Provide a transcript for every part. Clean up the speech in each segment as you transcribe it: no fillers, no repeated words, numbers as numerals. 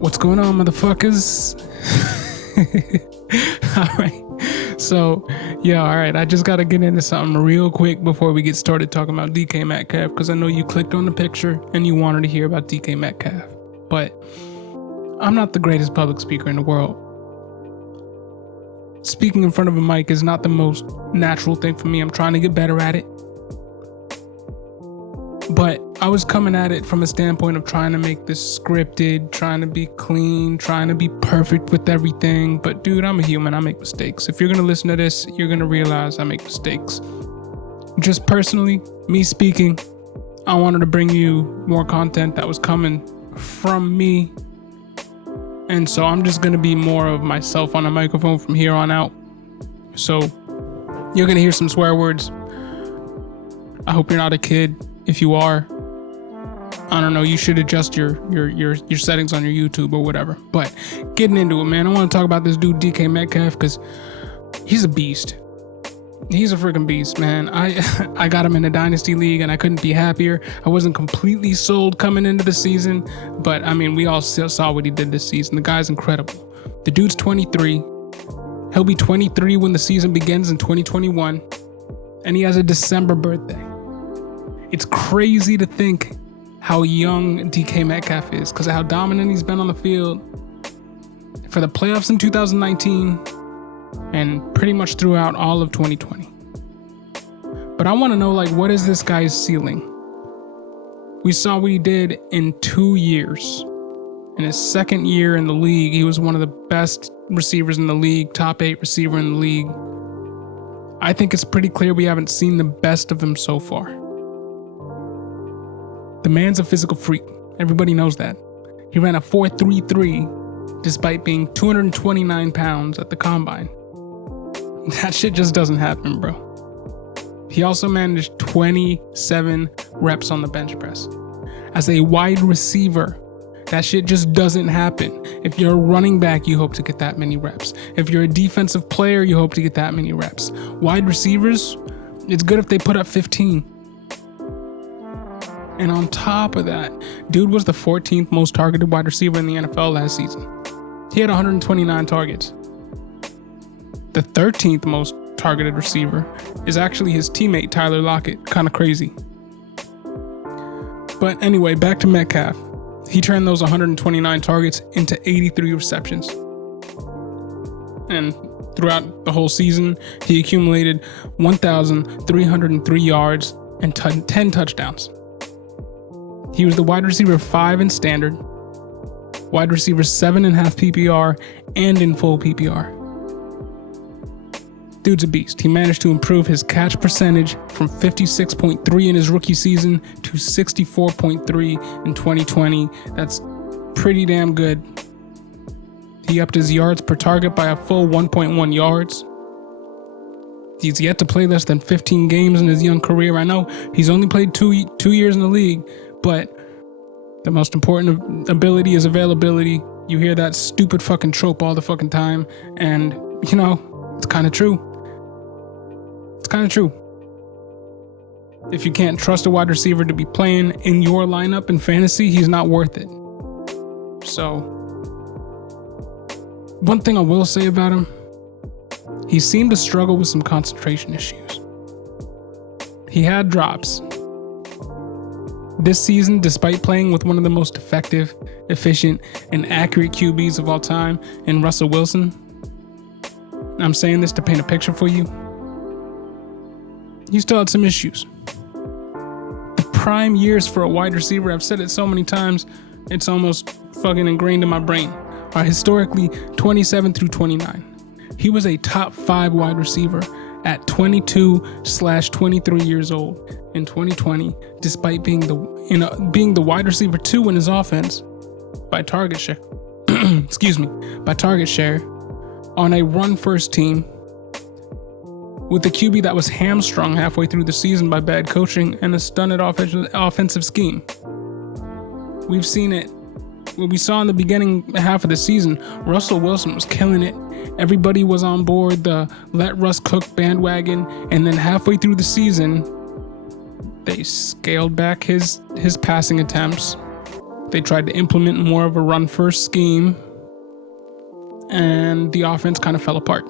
What's going on, motherfuckers? Alright. So, yeah, alright. I just gotta get into something real quick before we get started talking about DK Metcalf, because I know you clicked on the picture and you wanted to hear about DK Metcalf. But I'm not the greatest public speaker in the world. Speaking in front of a mic is not the most natural thing for me. I'm trying to get better at it. But I was coming at it from a standpoint of trying to make this scripted, trying to be clean, trying to be perfect with everything. But dude, I'm a human. I make mistakes. If you're going to listen to this, you're going to realize I make mistakes. Just personally, me speaking, I wanted to bring you more content that was coming from me. And so I'm just going to be more of myself on a microphone from here on out. So you're going to hear some swear words. I hope you're not a kid. If you are, I don't know, you should adjust your settings on your YouTube or whatever. But getting into it, man, I want to talk about this dude DK Metcalf because he's a beast. He's a freaking beast, man. I got him in a dynasty league and I couldn't be happier. I wasn't completely sold coming into the season, but I mean, we all saw what he did this season. The guy's incredible. The dude's 23. He'll be 23 when the season begins in 2021, and he has a December birthday. It's crazy to think how young DK Metcalf is because of how dominant he's been on the field for the playoffs in 2019 and pretty much throughout all of 2020. But I want to know, like, what is this guy's ceiling? We saw what he did in 2 years. In his second year in the league, he was one of the best receivers in the league, top 8 receiver in the league. I think it's pretty clear we haven't seen the best of him so far. The man's a physical freak. Everybody knows that. He ran a 4.33 despite being 229 pounds at the combine. That shit just doesn't happen, bro. He also managed 27 reps on the bench press. As a wide receiver, that shit just doesn't happen. If you're a running back, you hope to get that many reps. If you're a defensive player, you hope to get that many reps. Wide receivers, it's good if they put up 15. And on top of that, dude was the 14th most targeted wide receiver in the NFL last season. He had 129 targets. The 13th most targeted receiver is actually his teammate, Tyler Lockett. Kind of crazy. But anyway, back to Metcalf. He turned those 129 targets into 83 receptions. And throughout the whole season, he accumulated 1,303 yards and 10 touchdowns. He was the wide receiver 5 in standard, wide receiver 7 in half PPR, and in full PPR. Dude's a beast. He managed to improve his catch percentage from 56.3 in his rookie season to 64.3 in 2020. That's pretty damn good. He upped his yards per target by a full 1.1 yards. He's yet to play less than 15 games in his young career. I know he's only played two years in the league, but the most important ability is availability. You hear that stupid fucking trope all the fucking time, and, you know, it's kind of true. It's kind of true. If you can't trust a wide receiver to be playing in your lineup in fantasy, he's not worth it. So, one thing I will say about him, he seemed to struggle with some concentration issues. He had drops. This season, despite playing with one of the most effective, efficient, and accurate QBs of all time in Russell Wilson, I'm saying this to paint a picture for you, he still had some issues. The prime years for a wide receiver, I've said it so many times, it's almost fucking ingrained in my brain, are historically 27 through 29. He was a top 5 wide receiver at 22/23 years old in 2020, despite being the wide receiver 2 in his offense by target share. by target share on a run-first team with a QB that was hamstrung halfway through the season by bad coaching and a stunted offensive scheme. We've seen it. What we saw in the beginning half of the season, Russell Wilson was killing it. Everybody was on board the let Russ cook bandwagon, and then halfway through the season, they scaled back his passing attempts. They tried to implement more of a run-first scheme, and the offense kind of fell apart.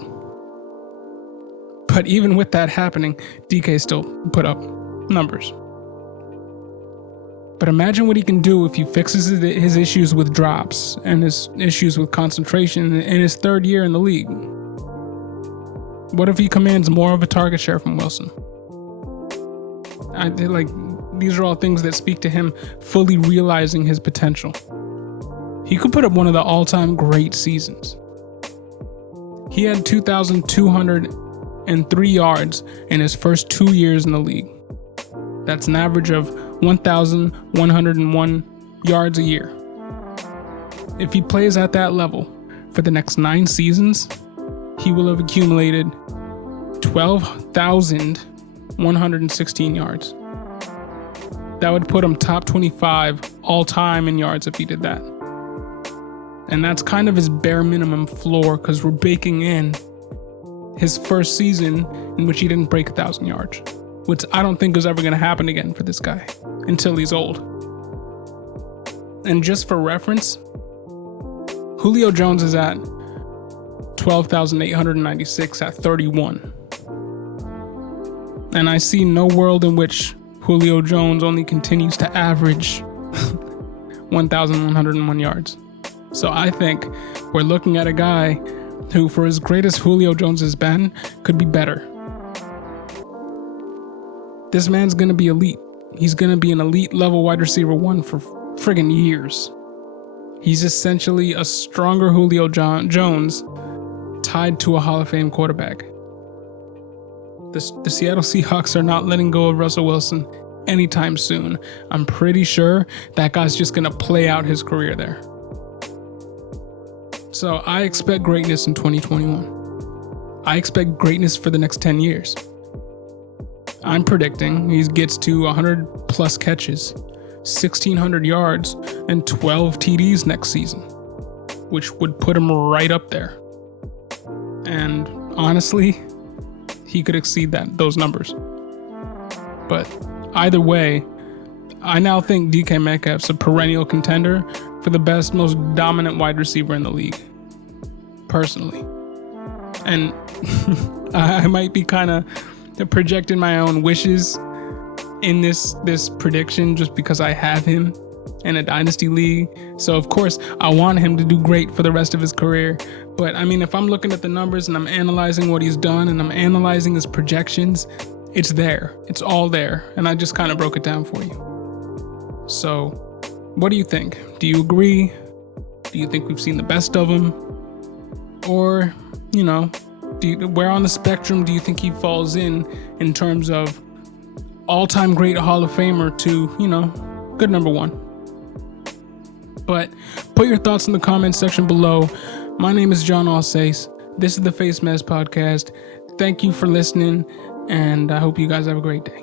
But even with that happening, DK still put up numbers. But imagine what he can do if he fixes his issues with drops and his issues with concentration in his third year in the league. What if he commands more of a target share from Wilson? These are all things that speak to him fully realizing his potential. He could put up one of the all-time great seasons. He had 2,203 yards in his first 2 years in the league. That's an average of 1,101 yards a year. If he plays at that level for the next 9 seasons, he will have accumulated 12,116 yards. That would put him top 25 all time in yards if he did that. And that's kind of his bare minimum floor, because we're baking in his first season in which he didn't break 1,000 yards, which I don't think is ever going to happen again for this guy until he's old. And just for reference, Julio Jones is at 12,896 at 31. And I see no world in which Julio Jones only continues to average 1,101 yards. So I think we're looking at a guy who, for as great as Julio Jones has been, could be better. This man's going to be elite. He's going to be an elite level wide receiver 1 for friggin' years. He's essentially a stronger Julio Jones tied to a Hall of Fame quarterback. The Seattle Seahawks are not letting go of Russell Wilson anytime soon. I'm pretty sure that guy's just going to play out his career there. So I expect greatness in 2021. I expect greatness for the next 10 years. I'm predicting he gets to 100 plus catches, 1,600 yards, and 12 TDs next season, which would put him right up there. And honestly, he could exceed those numbers. But either way, I now think DK Metcalf's a perennial contender for the best, most dominant wide receiver in the league, personally. And I might be kind of projecting my own wishes in this prediction just because I have him in a dynasty league. So of course I want him to do great for the rest of his career. But I mean, if I'm looking at the numbers and I'm analyzing what he's done and I'm analyzing his projections, it's there. It's all there. And I just kind of broke it down for you. So what do you think? Do you agree? Do you think we've seen the best of him? Or, where on the spectrum do you think he falls in terms of all-time great Hall of Famer to, good number 1? But put your thoughts in the comments section below. My name is John Alsace. This is the Face Mess Podcast. Thank you for listening, and I hope you guys have a great day.